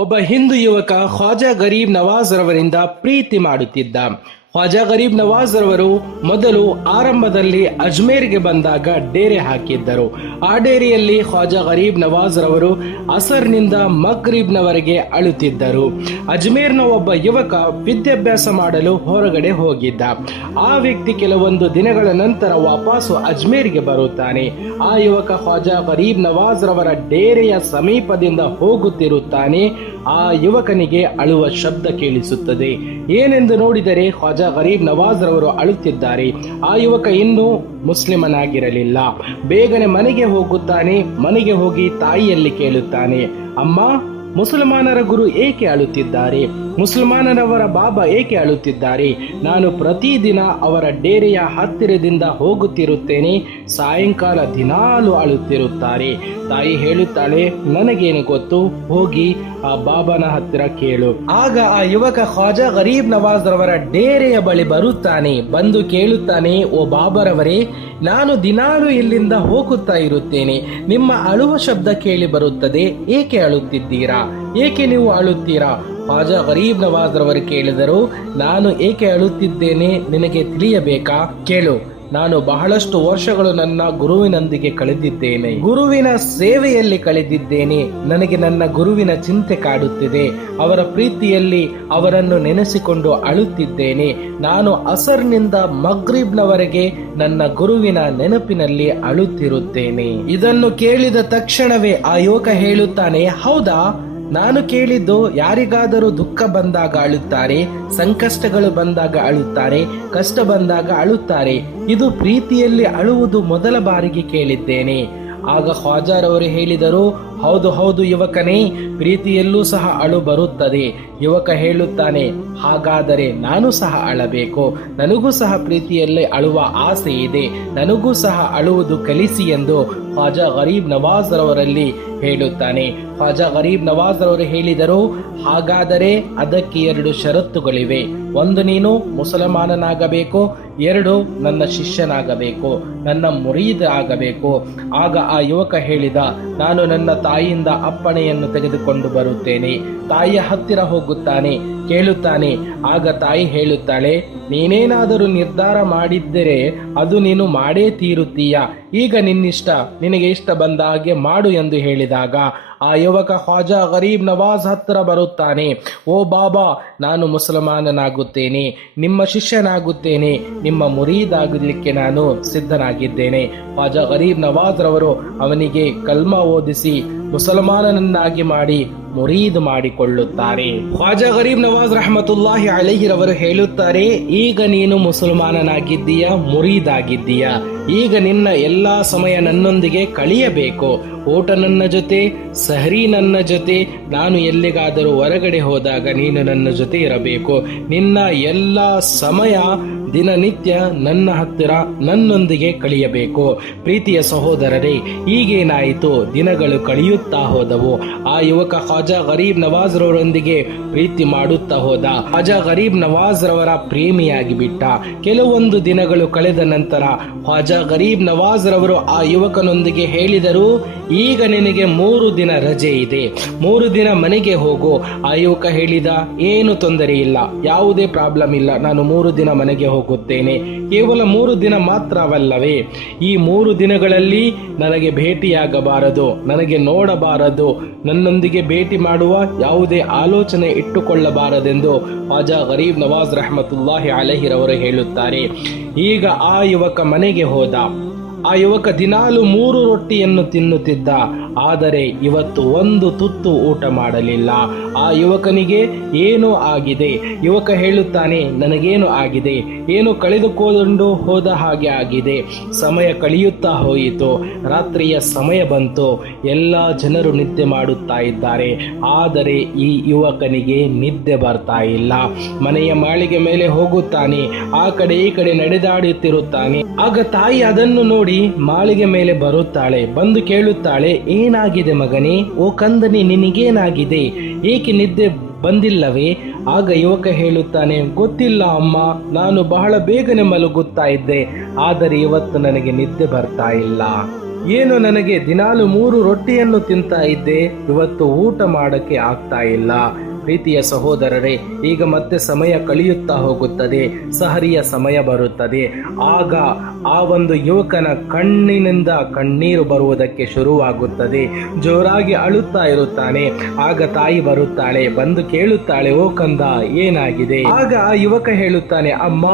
ಒಬ್ಬ ಹಿಂದೂ ಯುವಕ ಖ್ವಾಜಾ ಗರೀಬ್ ನವಾಜ್ ರವರಿಂದ ಪ್ರೀತಿ ಮಾಡುತ್ತಿದ್ದ. ಖ್ವಾಜಾ ಗರೀಬ್ ನವಾಜ್ ರವರು ಮೊದಲು ಆರಂಭದಲ್ಲಿ ಅಜ್ಮೇರ್ಗೆ ಬಂದಾಗ ಡೇರೆ ಹಾಕಿದ್ದರು. ಆ ಡೇರೆಯಲ್ಲಿ ಖ್ವಾಜಾ ಗರೀಬ್ ನವಾಜ್ ರವರು ಅಸರ್ನಿಂದ ಮಗ್ರಿಬ್ನವರೆಗೆ ಅಳುತ್ತಿದ್ದರು. ಅಜ್ಮೇರ್ನ ಒಬ್ಬ ಯುವಕ ವಿದ್ಯಾಭ್ಯಾಸ ಮಾಡಲು ಹೊರಗಡೆ ಹೋಗಿದ್ದ. ಆ ವ್ಯಕ್ತಿ ಕೆಲವೊಂದು ದಿನಗಳ ನಂತರ ವಾಪಸ್ಸು ಅಜ್ಮೇರ್ಗೆ ಬರುತ್ತಾನೆ. ಆ ಯುವಕ ಖ್ವಾಜಾ ಗರೀಬ್ ನವಾಜ್ ರವರ ಡೇರೆಯ ಸಮೀಪದಿಂದ ಹೋಗುತ್ತಿರುತ್ತಾನೆ. ಆ ಯುವಕನಿಗೆ ಅಳುವ ಶಬ್ದ ಕೇಳಿಸುತ್ತದೆ. ಏನೆಂದು ನೋಡಿದರೆ ಖ್ವಾಜಾ ಗರೀಬ್ ನವಾಜ್ ರವರು ಅಳುತ್ತಿದ್ದಾರೆ. ಆ ಯುವಕ ಇನ್ನೂ ಮುಸ್ಲಿಮನಾಗಿರಲಿಲ್ಲ. ಬೇಗನೆ ಮನೆಗೆ ಹೋಗುತ್ತಾನೆ. ಮನೆಗೆ ಹೋಗಿ ತಾಯಿಯಲ್ಲಿ ಕೇಳುತ್ತಾನೆ, ಅಮ್ಮ, ಮುಸಲ್ಮಾನರ ಗುರು ಏಕೆ ಅಳುತ್ತಿದ್ದಾರೆ? ಮುಸಲ್ಮಾನರವರ ಬಾಬಾ ಏಕೆ ಅಳುತ್ತಿದ್ದಾರೆ? ನಾನು ಪ್ರತಿದಿನ ಅವರ ಡೇರೆಯ ಹತ್ತಿರದಿಂದ ಹೋಗುತ್ತಿರುತ್ತೇನೆ. ಸಾಯಂಕಾಲ ದಿನಾಲು ಅಳುತ್ತಿರುತ್ತಾರೆ. ತಾಯಿ ಹೇಳುತ್ತಾಳೆ, ನನಗೇನು ಗೊತ್ತು, ಹೋಗಿ ಆ ಬಾಬಾನ ಹತ್ತಿರ ಕೇಳು. ಆಗ ಆ ಯುವಕ ಖ್ವಾಜಾ ಗರೀಬ್ ನವಾಜ್ ರವರ ಡೇರೆಯ ಬಳಿ ಬರುತ್ತಾನೆ. ಬಂದು ಕೇಳುತ್ತಾನೆ, ಓ ಬಾಬರವರೇ, ನಾನು ದಿನಾಲು ಇಲ್ಲಿಂದ ಹೋಗುತ್ತಾ ಇರುತ್ತೇನೆ. ನಿಮ್ಮ ಅಳುವ ಶಬ್ದ ಕೇಳಿ ಬರುತ್ತದೆ. ಏಕೆ ಅಳುತ್ತಿದ್ದೀರಾ? ಏಕೆ ನೀವು ಅಳುತ್ತೀರಾ? ಖ್ವಾಜಾ ಗರೀಬ್ ನವಾಜ್ ರವರು ಕೇಳಿದರು, ನಾನು ಏಕೆ ಅಳುತ್ತಿದ್ದೇನೆ ನಿನಗೆ ತಿಳಿಯಬೇಕಾ? ಕೇಳು. ನಾನು ಬಹಳಷ್ಟು ವರ್ಷಗಳು ನನ್ನ ಗುರುವಿನೊಂದಿಗೆ ಕಳೆದಿದ್ದೇನೆ. ಗುರುವಿನ ಸೇವೆಯಲ್ಲಿ ಕಳೆದಿದ್ದೇನೆ. ನನಗೆ ನನ್ನ ಗುರುವಿನ ಚಿಂತೆ ಕಾಡುತ್ತಿದೆ. ಅವರ ಪ್ರೀತಿಯಲ್ಲಿ ಅವರನ್ನು ನೆನೆಸಿಕೊಂಡು ಅಳುತ್ತಿದ್ದೇನೆ. ನಾನು ಅಸರ್ನಿಂದ ಮಗ್ರಿಬ್ನವರೆಗೆ ನನ್ನ ಗುರುವಿನ ನೆನಪಿನಲ್ಲಿ ಅಳುತ್ತಿರುತ್ತೇನೆ. ಇದನ್ನು ಕೇಳಿದ ತಕ್ಷಣವೇ ಆ ಯುವಕ ಹೇಳುತ್ತಾನೆ, ಹೌದಾ? ನಾನು ಕೇಳಿದ್ದು ಯಾರಿಗಾದರೂ ದುಃಖ ಬಂದಾಗ ಅಳುತ್ತಾರೆ, ಸಂಕಷ್ಟಗಳು ಬಂದಾಗ ಅಳುತ್ತಾರೆ, ಕಷ್ಟ ಬಂದಾಗ ಅಳುತ್ತಾರೆ. ಇದು ಪ್ರೀತಿಯಲ್ಲಿ ಅಳುವುದು ಮೊದಲ ಬಾರಿಗೆ ಕೇಳಿದ್ದೇನೆ. ಆಗ ಖ್ವಾಜಾರವರು ಹೇಳಿದರು, ಹೌದು ಹೌದು ಯುವಕನೇ, ಪ್ರೀತಿಯಲ್ಲೂ ಸಹ ಅಳು ಬರುತ್ತದೆ. ಯುವಕ ಹೇಳುತ್ತಾನೆ, ಹಾಗಾದರೆ ನಾನು ಸಹ ಅಳಬೇಕು. ನನಗೂ ಸಹ ಪ್ರೀತಿಯಲ್ಲಿ ಅಳುವ ಆಸೆ ಇದೆ. ನನಗೂ ಸಹ ಅಳುವುದು ಕಲಿಸಿ ಎಂದು ಖ್ವಾಜಾ ಗರೀಬ್ ನವಾಜ್ ರವರಲ್ಲಿ ಹೇಳುತ್ತಾನೆ. ಖ್ವಾಜಾ ಗರೀಬ್ ನವಾಜ್ ರವರು ಹೇಳಿದರು, ಹಾಗಾದರೆ ಅದಕ್ಕೆ 2 ಷರತ್ತುಗಳಿವೆ. 1, ನೀನು ಮುಸಲ್ಮಾನನಾಗಬೇಕು. 2, ನನ್ನ ಶಿಷ್ಯನಾಗಬೇಕು, ನನ್ನ ಮುರೀದ್ ಆಗಬೇಕು. ಆಗ ಆ ಯುವಕ ಹೇಳಿದ, ನಾನು ನನ್ನ ತಾಯಿಯಿಂದ ಅಪ್ಪಣೆಯನ್ನು ತೆಗೆದುಕೊಂಡು ಬರುತ್ತೇನೆ. ತಾಯಿಯ ಹತ್ತಿರ ಹೋಗುತ್ತಾನೆ, ಕೇಳುತ್ತಾನೆ. ಆಗ ತಾಯಿ ಹೇಳುತ್ತಾಳೆ, ನೀನೇನಾದರೂ ನಿರ್ಧಾರ ಮಾಡಿದ್ದರೆ ಅದು ನೀನು ಮಾಡೇ ತೀರುತ್ತೀಯ. ಈಗ ನಿನ್ನಿಷ್ಟ, ನಿನಗೆ ಇಷ್ಟ ಬಂದ ಹಾಗೆ ಮಾಡು ಎಂದು ಹೇಳಿದಾಗ ಆ ಯುವಕ ಖ್ವಾಜಾ ಗರೀಬ್ ನವಾಜ್ ಹತ್ತಿರ ಬರುತ್ತಾನೆ. ಓ ಬಾಬಾ, ನಾನು ಮುಸಲ್ಮಾನನಾಗುತ್ತೇನೆ, ನಿಮ್ಮ ಶಿಷ್ಯನಾಗುತ್ತೇನೆ, ನಿಮ್ಮ ಮುರೀದ್ ಆಗಲಿಕ್ಕೆ ನಾನು ಸಿದ್ಧನಾಗಿದ್ದೇನೆ. ಖ್ವಾಜಾ ಗರೀಬ್ ನವಾಜ್ ರವರು ಅವನಿಗೆ ಕಲ್ಮಾ ಓದಿಸಿ ಮುಸಲ್ಮಾನನನ್ನಾಗಿ ಮಾಡಿ ಮುರೀದ್ ಮಾಡಿಕೊಳ್ಳುತ್ತಾರೆ. ಖ್ವಾಜಾ ಗರೀಬ್ ನವಾಜ್ ರಹಮತುಲ್ಲಾಹಿ ಅಲೈಹಿ ರವರು ಹೇಳುತ್ತಾರೆ, ಈಗ ನೀನು ಮುಸಲ್ಮಾನನಾಗಿದ್ದೀಯ, ಮುರೀದ್ ಆಗಿದ್ದೀಯ. ಈಗ ನಿನ್ನ ಎಲ್ಲಾ ಸಮಯ ನನ್ನೊಂದಿಗೆ ಕಳೆಯಬೇಕು. ಊಟ ನನ್ನ ಜೊತೆ, ಸಹರಿ ನನ್ನ ಜೊತೆ. ನಾನು ಎಲ್ಲಿಗಾದರೂ ಹೊರಗಡೆ ಹೋದಾಗ ನೀನು ನನ್ನ ಜೊತೆ ಇರಬೇಕು. ನಿನ್ನ ಎಲ್ಲ ಸಮಯ ದಿನನಿತ್ಯ ನನ್ನ ಹತ್ತಿರ ನನ್ನೊಂದಿಗೆ ಕಳೆಯಬೇಕು. ಪ್ರೀತಿಯ ಸಹೋದರರೇ, ಈಗೇನಾಯಿತು? ದಿನಗಳು ಕಳೆಯುತ್ತಾ ಹೋದವು. ಆ ಯುವಕ ಖ್ವಾಜಾ ಗರೀಬ್ ನವಾಜ್ ರವರೊಂದಿಗೆ ಪ್ರೀತಿ ಮಾಡುತ್ತಾ ಹೋದ. ಖ್ವಾಜಾ ಗರೀಬ್ ನವಾಜ್ ರವರ ಪ್ರೇಮಿಯಾಗಿ ಬಿಟ್ಟ. ಕೆಲವೊಂದು ದಿನಗಳು ಕಳೆದ ನಂತರ ಖ್ವಾಜಾ ಗರೀಬ್ ನವಾಜ್ ರವರು ಆ ಯುವಕನೊಂದಿಗೆ ಹೇಳಿದರು, ಈಗ ನಿನಗೆ 3 ದಿನ ರಜೆ ಇದೆ, 3 ದಿನ ಮನೆಗೆ ಹೋಗು. ಆ ಯುವಕ ಹೇಳಿದ, ಏನು ತೊಂದರೆ ಇಲ್ಲ, ಯಾವುದೇ ಪ್ರಾಬ್ಲಮ್ ಇಲ್ಲ, ನಾನು 3 ದಿನ ಮನೆಗೆ ಹೋಗುತ್ತೇನೆ. ಕೇವಲ 3 ದಿನ ಮಾತ್ರವಲ್ಲವೇ? ಈ 3 ದಿನಗಳಲ್ಲಿ ನನಗೆ ಭೇಟಿಯಾಗಬಾರದು, ನನಗೆ ನೋಡಬಾರದು, ನನ್ನೊಂದಿಗೆ ಭೇಟಿ ಮಾಡುವ ಯಾವುದೇ ಆಲೋಚನೆ ಇಟ್ಟುಕೊಳ್ಳಬಾರದೆಂದು ಖ್ವಾಜಾ ಗರೀಬ್ ನವಾಜ್ ರಹಮತುಲ್ಲಾಹಿ ಅಲೈಹಿ ರವರು ಹೇಳುತ್ತಾರೆ. ಈಗ ಆ ಯುವಕ ಮನೆಗೆ ಹೋದ. ಆ ಯುವಕ ದಿನಾಲು 3 ರೊಟ್ಟಿಯನ್ನು ತಿನ್ನುತ್ತಿದ್ದ. ಆದರೆ ಇವತ್ತು 1 ತುತ್ತು ಊಟ ಮಾಡಲಿಲ್ಲ. ಆ ಯುವಕನಿಗೆ ಏನೋ ಆಗಿದೆ. ಯುವಕ ಹೇಳುತ್ತಾನೆ, ನನಗೇನು ಆಗಿದೆ? ಏನು ಕಳೆದುಕೊಂಡು ಹೋದ ಹಾಗೆ ಆಗಿದೆ. ಸಮಯ ಕಳೆಯುತ್ತಾ ಹೋಯಿತು. ರಾತ್ರಿಯ ಸಮಯ ಬಂತು. ಎಲ್ಲ ಜನರು ನಿದ್ದೆ ಮಾಡುತ್ತಾ ಇದ್ದಾರೆ. ಆದರೆ ಈ ಯುವಕನಿಗೆ ನಿದ್ದೆ ಬರ್ತಾ ಇಲ್ಲ. ಮನೆಯ ಮಾಳಿಗೆ ಮೇಲೆ ಹೋಗುತ್ತಾನೆ. ಆ ಕಡೆ ಈ ಕಡೆ ನಡೆದಾಡುತ್ತಿರುತ್ತಾನೆ. ಆಗ ತಾಯಿ ಅದನ್ನು ನೋಡಿ ಮಾಳಿಗೆ ಮೇಲೆ ಬರುತ್ತಾಳೆ. ಬಂದು ಕೇಳುತ್ತಾಳೆ, ಏನಾಗಿದೆ ಮಗನೇ? ಓ ಕಂದನಿ, ನಿನಗೇನಾಗಿದೆ? ಏಕೆ ನಿದ್ದೆ ಬಂದಿಲ್ಲವೇ? ಆಗ ಯುವಕ ಹೇಳುತ್ತಾನೆ, ಗೊತ್ತಿಲ್ಲ ಅಮ್ಮ, ನಾನು ಬಹಳ ಬೇಗನೆ ಮಲಗುತ್ತಾ ಇದ್ದೆ, ಆದರೆ ಇವತ್ತು ನನಗೆ ನಿದ್ದೆ ಬರ್ತಾ ಇಲ್ಲ. ಏನು ನನಗೆ ದಿನಾಲು 3 ರೊಟ್ಟಿಯನ್ನು ತಿಂತಾ ಇದ್ದೆ, ಇವತ್ತು ಊಟ ಮಾಡಕ್ಕೆ ಆಗ್ತಾ ಇಲ್ಲ. ಪ್ರೀತಿಯ ಸಹೋದರರೇ, ಈಗ ಮತ್ತೆ ಸಮಯ ಕಳೆಯುತ್ತಾ ಹೋಗುತ್ತದೆ, ಸಹರಿಯ ಸಮಯ ಬರುತ್ತದೆ. ಆಗ ಆ ಒಂದು ಯುವಕನ ಕಣ್ಣಿನಿಂದ ಕಣ್ಣೀರು ಬರುವುದಕ್ಕೆ ಶುರುವಾಗುತ್ತದೆ. ಜೋರಾಗಿ ಅಳುತ್ತಾ ಇರುತ್ತಾನೆ. ಆಗ ತಾಯಿ ಬರುತ್ತಾಳೆ, ಬಂದು ಕೇಳುತ್ತಾಳೆ, ಓ ಕಂದ ಏನಾಗಿದೆ? ಆಗ ಆ ಯುವಕ ಹೇಳುತ್ತಾನೆ, ಅಮ್ಮ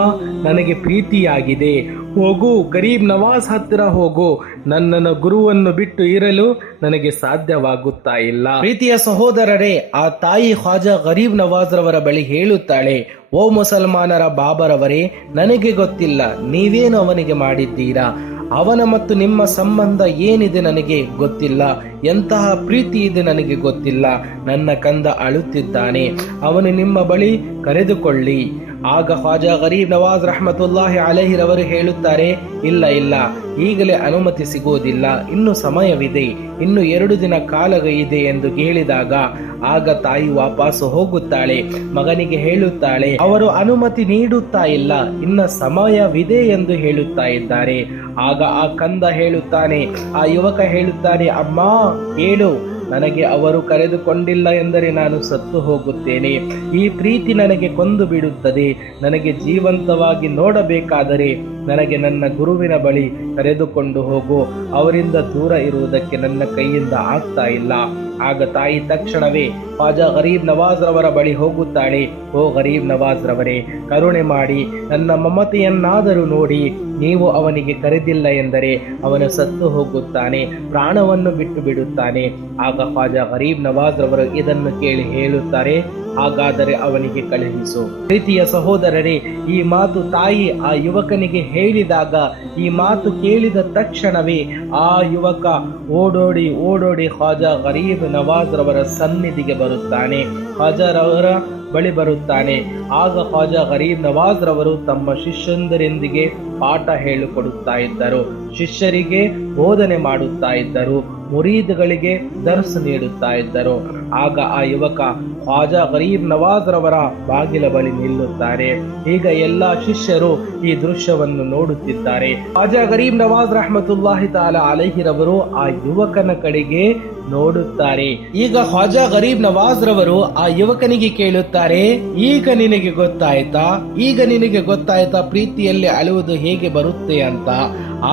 ನನಗೆ ಪ್ರೀತಿಯಾಗಿದೆ, ಹೋಗು ಗರೀಬ್ ನವಾಜ್ ಹತ್ತಿರ ಹೋಗು, ನನ್ನನ್ನು ಗುರುವನ್ನು ಬಿಟ್ಟು ಇರಲು ನನಗೆ ಸಾಧ್ಯವಾಗುತ್ತಾ ಇಲ್ಲ. ಪ್ರೀತಿಯ ಸಹೋದರರೇ, ಆ ತಾಯಿ ಖ್ವಾಜಾ ಗರೀಬ್ ನವಾಜ್ ರವರ ಬಳಿ ಹೇಳುತ್ತಾಳೆ, ಓ ಮುಸಲ್ಮಾನರ ಬಾಬರವರೇ, ನನಗೆ ಗೊತ್ತಿಲ್ಲ ನೀವೇನು ಅವನಿಗೆ ಮಾಡಿದ್ದೀರಾ, ಅವನ ಮತ್ತು ನಿಮ್ಮ ಸಂಬಂಧ ಏನಿದೆ ನನಗೆ ಗೊತ್ತಿಲ್ಲ, ಎಂತಹ ಪ್ರೀತಿ ಇದೆ ನನಗೆ ಗೊತ್ತಿಲ್ಲ. ನನ್ನ ಕಂದ ಅಳುತ್ತಿದ್ದಾನೆ, ಅವನು ನಿಮ್ಮ ಬಳಿ ಕರೆದುಕೊಳ್ಳಿ. ಆಗ ಖ್ವಾಜಾ ಗರೀಬ್ ನವಾಜ್ ರಹಮತುಲ್ಲಾಹಿ ಅಲೈಹಿರವರು ಹೇಳುತ್ತಾರೆ, ಇಲ್ಲ ಇಲ್ಲ, ಈಗಲೇ ಅನುಮತಿ ಸಿಗುವುದಿಲ್ಲ, ಇನ್ನು ಸಮಯವಿದೆ, ಇನ್ನು 2 ದಿನ ಕಾಲ ಇದೆ ಎಂದು ಹೇಳಿದಾಗ ಆಗ ತಾಯಿ ವಾಪಸ್ ಹೋಗುತ್ತಾಳೆ. ಮಗನಿಗೆ ಹೇಳುತ್ತಾಳೆ, ಅವರು ಅನುಮತಿ ನೀಡುತ್ತಾ ಇಲ್ಲ, ಇನ್ನ ಸಮಯವಿದೆ ಎಂದು ಹೇಳುತ್ತಾ ಇದ್ದಾರೆ. ಆಗ ಆ ಕಂದ ಹೇಳುತ್ತಾನೆ, ಆ ಯುವಕ ಹೇಳುತ್ತಾನೆ, ಅಮ್ಮ ಹೇಳು, ನನಗೆ ಅವರು ಕರೆದುಕೊಂಡಿಲ್ಲ ಎಂದರೆ ನಾನು ಸತ್ತು ಹೋಗುತ್ತೇನೆ. ಈ ಪ್ರೀತಿ ನನಗೆ ಕೊಂದು ಬಿಡುತ್ತದೆ. ನನಗೆ ಜೀವಂತವಾಗಿ ನೋಡಬೇಕಾದರೆ ನನಗೆ ನನ್ನ ಗುರುವಿನ ಬಳಿ ಕರೆದುಕೊಂಡು ಹೋಗು, ಅವರಿಂದ ದೂರ ಇರುವುದಕ್ಕೆ ನನ್ನ ಕೈಯಿಂದ ಆಗ್ತಾ ಇಲ್ಲ. ಆಗ ತಾಯಿ ತಕ್ಷಣವೇ ಖ್ವಾಜಾ ಗರೀಬ್ ನವಾಜ್ ರವರ ಬಳಿ ಹೋಗುತ್ತಾಳೆ. ಓ ಗರೀಬ್ ನವಾಜ್ ರವರೇ, ಕರುಣೆ ಮಾಡಿ ನನ್ನ ಮಮತೆಯನ್ನಾದರೂ ನೋಡಿ, ನೀವು ಅವನಿಗೆ ಕರೆದಿಲ್ಲ ಎಂದರೆ ಅವನು ಸತ್ತು ಹೋಗುತ್ತಾನೆ, ಪ್ರಾಣವನ್ನು ಬಿಟ್ಟು ಬಿಡುತ್ತಾನೆ. ಆಗ ಖ್ವಾಜಾ ಗರೀಬ್ ನವಾಜ್ ರವರು ಇದನ್ನು ಕೇಳಿ ಹೇಳುತ್ತಾರೆ, ಹಾಗಾದರೆ ಅವನಿಗೆ ಕಳುಹಿಸು. ಪ್ರೀತಿಯ ಸಹೋದರರೇ, ಈ ಮಾತು ತಾಯಿ ಆ ಯುವಕನಿಗೆ ಹೇಳಿದಾಗ, ಈ ಮಾತು ಕೇಳಿದ ತಕ್ಷಣವೇ ಆ ಯುವಕ ಓಡೋಡಿ ಖ್ವಾಜಾ ಗರೀಬ್ ನವಾಜ್ ರವರ ಸನ್ನಿಧಿಗೆ ಬರುತ್ತಾನೆ, ಖ್ವಾಜಾ ರವರ ಬಳಿ ಬರುತ್ತಾನೆ. ಆಗ ಖ್ವಾಜಾ ಗರೀಬ್ ನವಾಜ್ ರವರು ತಮ್ಮ ಶಿಷ್ಯಂದರೊಂದಿಗೆ ಪಾಠ ಹೇಳಿಕೊಡುತ್ತಾ ಇದ್ದರು, ಶಿಷ್ಯರಿಗೆ ಬೋಧನೆ ಮಾಡುತ್ತಾ ಇದ್ದರು, ಮುರೀದ್ಗಳಿಗೆ ದರ್ಸ್ ನೀಡುತ್ತಾ ಇದ್ದರು. ಆಗ ಆ ಯುವಕ ಖ್ವಾಜಾ ಗರೀಬ್ ನವಾಜ್ ರವರ ಬಾಗಿಲ ಬಳಿ ನಿಲ್ಲುತ್ತಾರೆ. ಈಗ ಎಲ್ಲಾ ಶಿಷ್ಯರು ಈ ದೃಶ್ಯವನ್ನು ನೋಡುತ್ತಿದ್ದಾರೆ. ಖ್ವಾಜಾ ಗರೀಬ್ ನವಾಜ್ ರಹಮತುಲ್ಲಾಹಿ ತಾಲಾ ಅಲೈಹಿರವರು ಆ ಯುವಕನ ಕಡೆಗೆ ನೋಡುತ್ತಾರೆ. ಈಗ ಖ್ವಾಜಾ ಗರೀಬ್ ನವಾಜ್ ರವರು ಆ ಯುವಕನಿಗೆ ಕೇಳುತ್ತಾರೆ, ಈಗ ನಿನಗೆ ಗೊತ್ತಾಯ್ತಾ ಪ್ರೀತಿಯಲ್ಲಿ ಅಳುವುದು ಹೇಗೆ ಬರುತ್ತೆ ಅಂತ.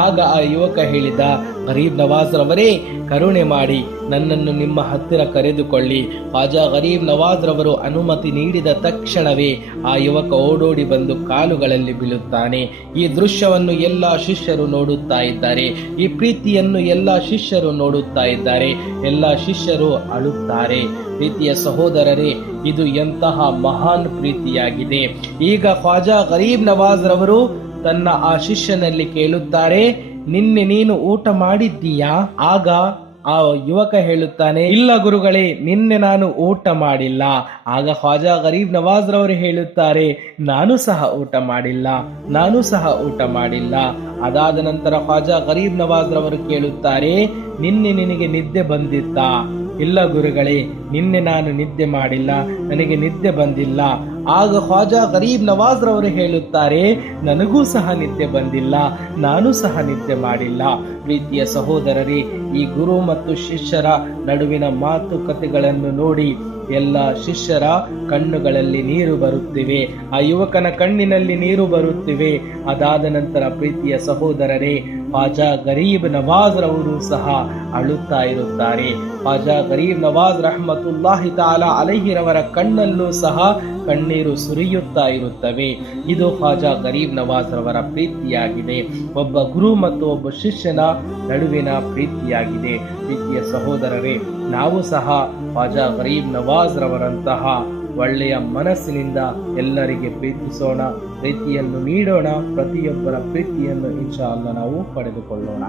ಆಗ ಆ ಯುವಕ ಹೇಳಿದ, ಗರೀಬ್ ನವಾಜ್ ರವರೇ, ಕರುಣೆ ಮಾಡಿ ನನ್ನನ್ನು ನಿಮ್ಮ ಹತ್ತಿರ ಕರೆದುಕೊಳ್ಳಿ. ಖ್ವಾಜಾ ಗರೀಬ್ ನವಾಜ್ ರವರು ಅನುಮತಿ ನೀಡಿದ ತಕ್ಷಣವೇ ಆ ಯುವಕ ಓಡೋಡಿ ಬಂದು ಕಾಲುಗಳಲ್ಲಿ ಬೀಳುತ್ತಾನೆ. ಈ ದೃಶ್ಯವನ್ನು ಎಲ್ಲ ಶಿಷ್ಯರು ನೋಡುತ್ತಾ ಇದ್ದಾರೆ, ಈ ಪ್ರೀತಿಯನ್ನು ಎಲ್ಲ ಶಿಷ್ಯರು ನೋಡುತ್ತಾ ಇದ್ದಾರೆ, ಎಲ್ಲ ಶಿಷ್ಯರು ಅಳುತ್ತಾರೆ. ಪ್ರೀತಿಯ ಸಹೋದರರೇ, ಇದು ಎಂತಹ ಮಹಾನ್ ಪ್ರೀತಿಯಾಗಿದೆ. ಈಗ ಖ್ವಾಜಾ ಗರೀಬ್ ನವಾಜ್ ರವರು ತನ್ನ ಆ ಶಿಷ್ಯನಲ್ಲಿ ಕೇಳುತ್ತಾರೆ, ನಿನ್ನೆ ನೀನು ಊಟ ಮಾಡಿದ್ದೀಯಾ? ಆಗ ಆ ಯುವಕ ಹೇಳುತ್ತಾನೆ, ಇಲ್ಲ ಗುರುಗಳೇ, ನಿನ್ನೆ ನಾನು ಊಟ ಮಾಡಿಲ್ಲ. ಆಗ ಖ್ವಾಜಾ ಗರೀಬ್ ನವಾಜ್ ರವರು ಹೇಳುತ್ತಾರೆ, ನಾನು ಸಹ ಊಟ ಮಾಡಿಲ್ಲ. ಅದಾದ ನಂತರ ಖ್ವಾಜಾ ಗರೀಬ್ ನವಾಜ್ ರವರು ಕೇಳುತ್ತಾರೆ, ನಿನ್ನೆ ನಿನಗೆ ನಿದ್ದೆ ಬಂದಿತ್ತಾ? ಇಲ್ಲ ಗುರುಗಳೇ, ನಿನ್ನೆ ನಾನು ನಿದ್ದೆ ಮಾಡಿಲ್ಲ, ನನಗೆ ನಿದ್ದೆ ಬಂದಿಲ್ಲ. ಆಗ ಖ್ವಾಜಾ ಗರೀಬ್ ನವಾಜ್ ರವರು ಹೇಳುತ್ತಾರೆ, ನನಗೂ ಸಹ ನಿದ್ದೆ ಬಂದಿಲ್ಲ, ನಾನು ಸಹ ನಿದ್ದೆ ಮಾಡಿಲ್ಲ. ಪ್ರೀತಿಯ ಸಹೋದರರೇ, ಈ ಗುರು ಮತ್ತು ಶಿಷ್ಯರ ನಡುವಿನ ಮಾತುಕತೆಗಳನ್ನು ನೋಡಿ ಎಲ್ಲ ಶಿಷ್ಯರ ಕಣ್ಣುಗಳಲ್ಲಿ ನೀರು ಬರುತ್ತಿವೆ, ಆ ಯುವಕನ ಕಣ್ಣಿನಲ್ಲಿ ನೀರು ಬರುತ್ತಿವೆ. ಅದಾದ ನಂತರ ಪ್ರೀತಿಯ ಸಹೋದರರೇ, ಖ್ವಾಜಾ ಗರೀಬ್ ನವಾಜ್ ರವರು ಸಹ ಅಳುತ್ತಾ ಇರುತ್ತಾರೆ. ಖ್ವಾಜಾ ಗರೀಬ್ ನವಾಜ್ ರಹಮತುಲ್ಲಾಹಿ ತಾಲಾ ಅಲೈಹಿರವರ ಕಣ್ಣಲ್ಲೂ ಸಹ ಕಣ್ಣೀರು ಸುರಿಯುತ್ತಾ ಇರುತ್ತವೆ. ಇದು ಖ್ವಾಜಾ ಗರೀಬ್ ನವಾಜ್ ರವರ ಪ್ರೀತಿಯಾಗಿದೆ, ಒಬ್ಬ ಗುರು ಮತ್ತು ಒಬ್ಬ ಶಿಷ್ಯನ ನಡುವಿನ ಪ್ರೀತಿಯಾಗಿದೆ. ಪ್ರೀತಿಯ ಸಹೋದರರೇ, ನಾವು ಸಹ ಖ್ವಾಜಾ ಗರೀಬ್ ನವಾಜ್ ರವರಂತಹ ಒಳ್ಳೆಯ ಮನಸ್ಸಿನಿಂದ ಎಲ್ಲರಿಗೆ ಪ್ರೀತಿಸೋಣ, ಪ್ರೀತಿಯನ್ನು ನೀಡೋಣ, ಪ್ರತಿಯೊಬ್ಬರ ಪ್ರೀತಿಯನ್ನು ಇನ್ಶಾ ಅಲ್ಲಾಹ್ ನಾವು ಪಡೆದುಕೊಳ್ಳೋಣ.